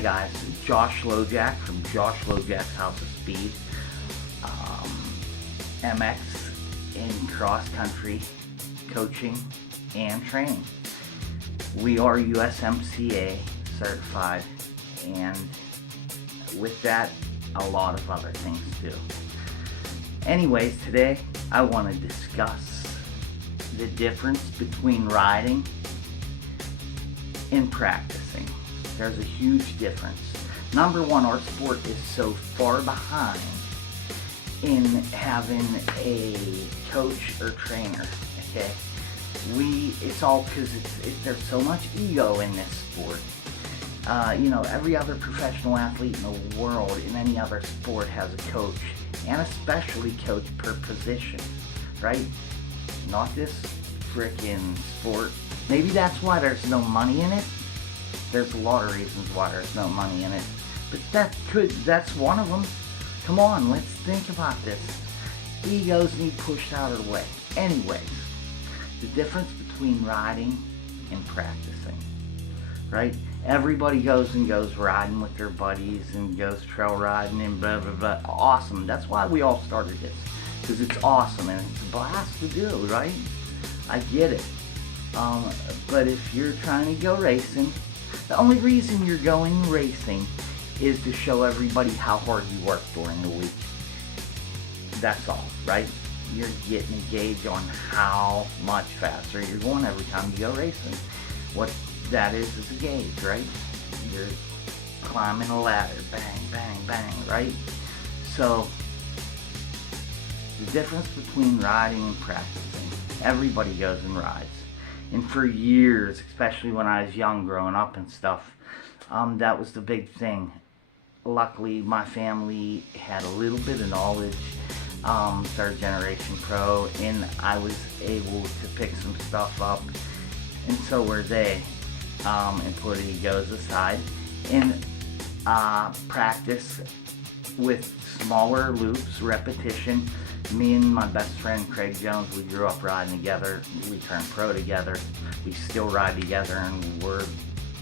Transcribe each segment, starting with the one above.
Hey guys, J.Lojaks from J.Lojaks House of Speed, MX in cross country coaching and training. We are USMCA certified, and with that, a lot of other things too. Anyways, today I want to discuss the difference between riding and practicing. There's a huge difference. Number one, our sport is so far behind in having a coach or trainer, okay? It's all because there's so much ego in this sport. Every other professional athlete in the world, in any other sport, has a coach, and especially coach per position, right? Not this frickin' sport. Maybe that's why there's no money in it. There's a lot of reasons why there's no money in it, but that's one of them. Come on, let's think about this. Egos need pushed out of the way. Anyways, the difference between riding and practicing, right? Everybody goes riding with their buddies and goes trail riding and blah, blah, blah. Awesome. That's why we all started this, because it's awesome and it's a blast to do, right? I get it. But if you're trying to go racing, the only reason you're going racing is to show everybody how hard you work during the week. That's all, right? You're getting a gauge on how much faster you're going every time you go racing. What that is a gauge, right? You're climbing a ladder, bang, bang, bang, right? So, the difference between riding and practicing, everybody goes and rides. And for years, especially when I was young growing up and stuff, that was the big thing. Luckily, my family had a little bit of knowledge, third generation pro, and I was able to pick some stuff up, and so were they, and put egos aside, and practice with smaller loops, repetition. Me and my best friend Craig Jones, we grew up riding together. We turned pro together. We still ride together, and we're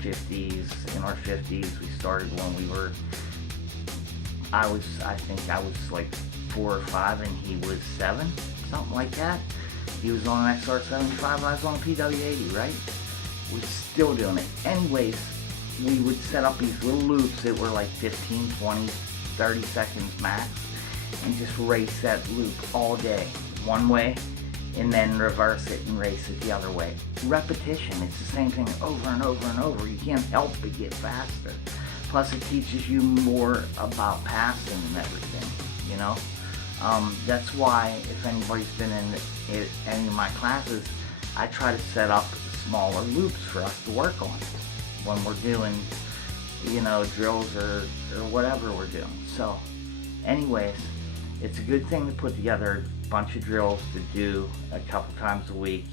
50s, in our 50s. We started when we were, I think I was like 4 or 5 and he was 7, something like that. He was on an XR75, I was on a PW80, right? We're still doing it. Anyways, we would set up these little loops that were like 15, 20, 30 seconds max, and just race that loop all day, one way, and then reverse it and race it the other way. Repetition, it's the same thing over and over and over. You can't help but get faster. Plus it teaches you more about passing and everything, you know? That's why, if anybody's been in any of my classes, I try to set up smaller loops for us to work on when we're doing, drills or whatever we're doing. So, anyways, it's a good thing to put together a bunch of drills to do a couple times a week.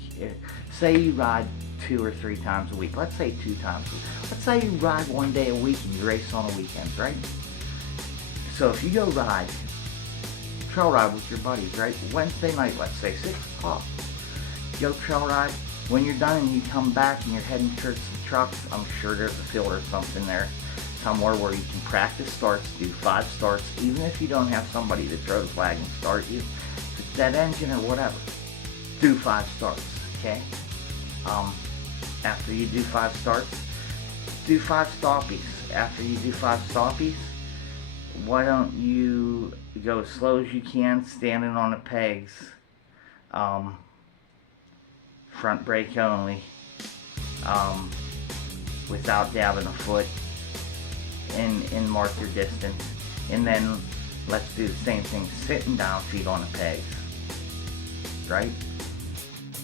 Say you ride 2 or 3 times a week. Let's say 2 times a week. Let's say you ride 1 day a week and you race on the weekends, right? So if you go trail ride with your buddies, right? Wednesday night, let's say 6 o'clock. Go trail ride. When you're done and you come back and you're heading towards the trucks, I'm sure there's a field or something there somewhere where you can practice starts, do 5 starts, even if you don't have somebody to throw the flag and start you, that engine or whatever, do 5 starts, okay? After you do 5 starts, do 5 stoppies. After you do 5 stoppies, why don't you go as slow as you can, standing on the pegs, front brake only, without dabbing a foot, and mark your distance. And then let's do the same thing, sitting down, feet on the pegs, right?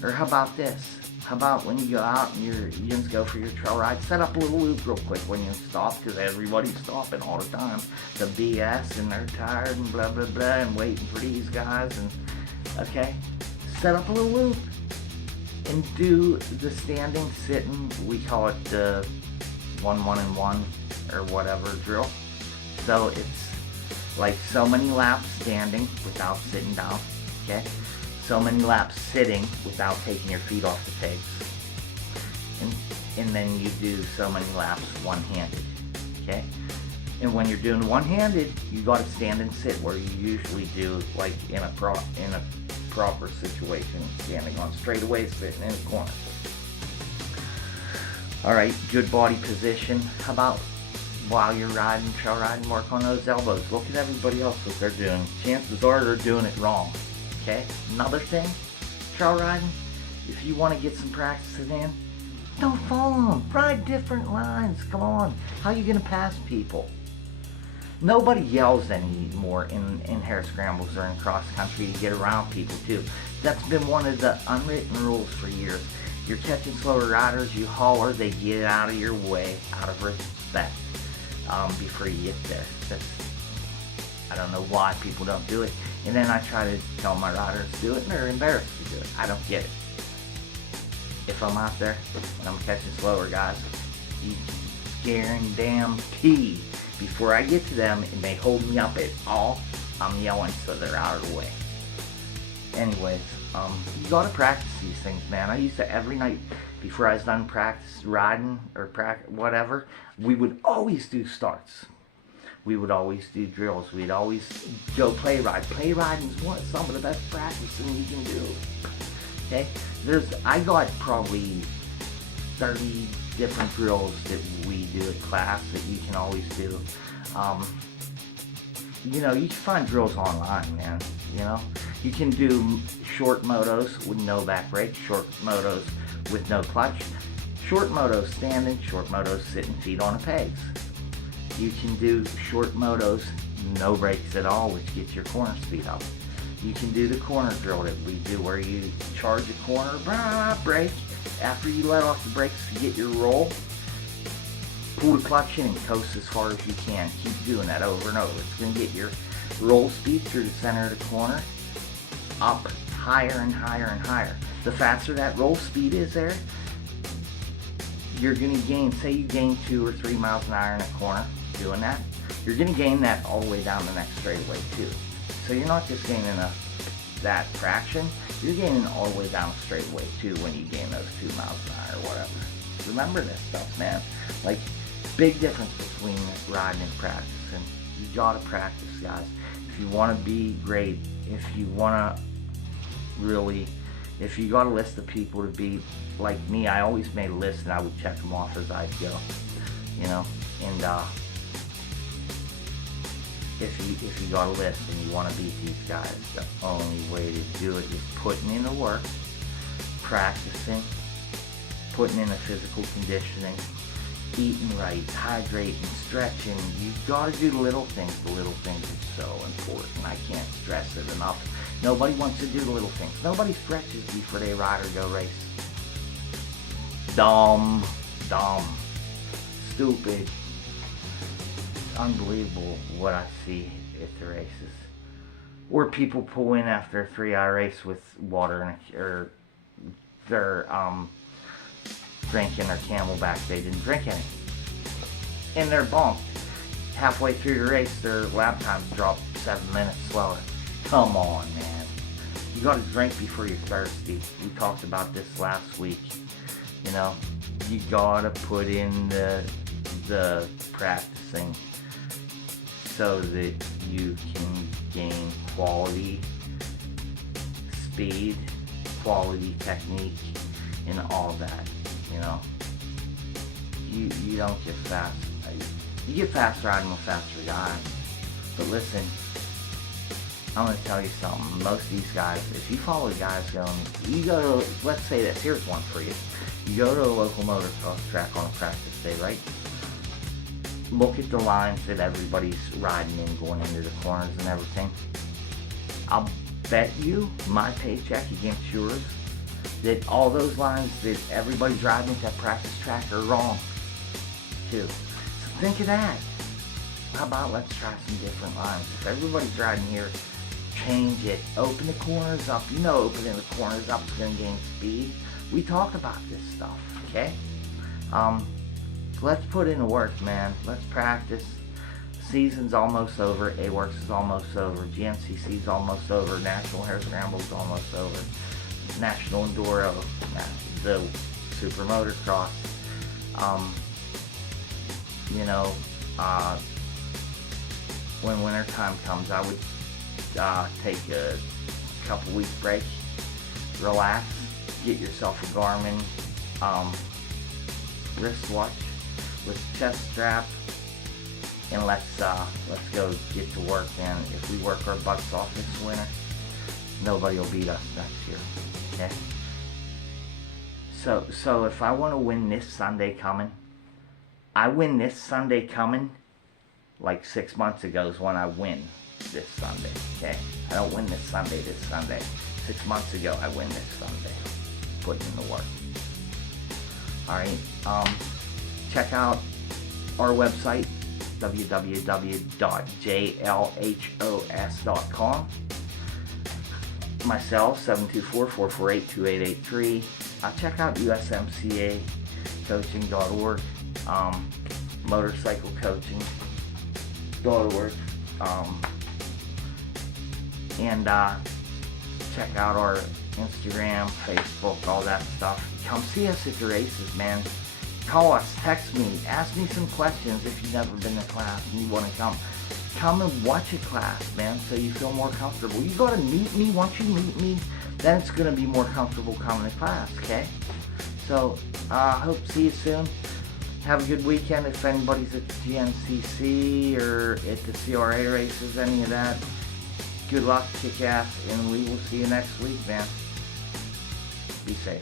Or how about this? How about when you go out and you just go for your trail ride, set up a little loop real quick when you stop, because everybody's stopping all the time. The BS, and they're tired and blah, blah, blah, and waiting for these guys, and okay? Set up a little loop and do the standing, sitting, we call it the 1, 1, and 1, or whatever drill. So it's like so many laps standing without sitting down, okay? So many laps sitting without taking your feet off the pegs. And then you do so many laps one-handed. okay? And when you're doing one-handed, you got to stand and sit where you usually do, like in a proper situation, standing on straightaways, sitting in a corner. All right, good body position. How about while you're riding, trail riding, work on those elbows. Look at everybody else what they're doing. Chances are they're doing it wrong, okay? Another thing, trail riding, if you want to get some practice in, don't follow them. Ride different lines. Come on. How are you going to pass people? Nobody yells anymore in hare scrambles or in cross country to get around people too. That's been one of the unwritten rules for years. You're catching slower riders, you holler, they get out of your way out of respect before you get there. I don't know why people don't do it. And then I try to tell my riders to do it and they're embarrassed to do it. I don't get it. If I'm out there and I'm catching slower guys, you guarantee before I get to them and they hold me up at all, I'm yelling so they're out of the way. Anyways, you gotta practice these things, man. I used to, every night before I was done practice riding or whatever, we would always do starts. We would always do drills. We'd always go play ride. Play riding is some of the best practicing you can do. Okay? I got probably 30 different drills that we do at class that you can always do. You know, you can find drills online, man. You know, you can do short motos with no back brake, short motos with no clutch, short motos standing, short motos sitting, feet on the pegs. You can do short motos, no brakes at all, which gets your corner speed up. You can do the corner drill that we do where you charge a corner, brake. After you let off the brakes to get your roll, pull the clutch in and coast as far as you can. Keep doing that over and over. It's going to get your roll speed through the center of the corner up higher and higher and higher. The faster that roll speed is there, you're going to gain, say you gain 2 or 3 miles an hour in a corner doing that, you're going to gain that all the way down the next straightaway too. So you're not just gaining that fraction, you're gaining all the way down straightaway too when you gain those 2 miles an hour or whatever. Remember this stuff, man. Like, big difference between riding and practicing. You gotta practice, guys. If you want to be great, if you want to really, if you got a list of people to be like me, I always made a list and I would check them off as I'd go, you know. And if you got a list and you want to beat these guys, the only way to do it is putting in the work, practicing, putting in the physical conditioning, eating right, hydrating, stretching. You got to do the little things. The little things are so important. I can't stress it enough. Nobody wants to do the little things. Nobody stretches before they ride or go race. Dumb, stupid. It's unbelievable what I see at the races. Or people pull in after a 3-hour race with water or they're drinking their Camelback. They didn't drink any. And they're bonked. Halfway through the race, their lap time dropped 7 minutes slower. Come on, man. You gotta drink before you're thirsty. We talked about this last week. You know, you gotta put in the practicing so that you can gain quality speed, quality technique, and all that. You know, you don't get fast. You get fast riding with faster guys. But listen, I'm going to tell you something. Most of these guys, if you follow the guys going, you go to, let's say this, here's one for you. You go to a local motocross track on a practice day, right? Look at the lines that everybody's riding in, going into the corners and everything. I'll bet you my paycheck against yours that all those lines that everybody's driving at that practice track are wrong, too. So think of that. How about let's try some different lines? If everybody's riding here, change it. Open the corners up. You know opening the corners up is going to gain speed. We talk about this stuff, okay? So let's put in the work, man. Let's practice. Season's almost over. A-Works is almost over. GNCC's almost over. National Hare Scramble's almost over. National Enduro, the Super Motocross. You know, when winter time comes, I would take a couple week break, relax, get yourself a Garmin wristwatch with chest strap, and let's go get to work. And if we work our butts off this winter, nobody will beat us next year. Okay. So if I want to win this Sunday coming, I win this Sunday coming. Like 6 months ago is when I win this Sunday. Okay. I don't win this Sunday. 6 months ago I win this Sunday. Putting in the work. All right. Check out our website, www.jlhos.com. Myself, 724-448-2883. Check out usmcacoaching.org, motorcyclecoaching.org, and check out our Instagram, Facebook, all that stuff. Come see us at the races, man. Call us, text me, ask me some questions if you've never been to class and you want to come. Come and watch a class, man, so you feel more comfortable. You got to meet me. Once you meet me, then it's going to be more comfortable coming to class, okay? So, hope to see you soon. Have a good weekend. If anybody's at the GNCC or at the CRA races, any of that, good luck, kick ass, and we will see you next week, man. Be safe.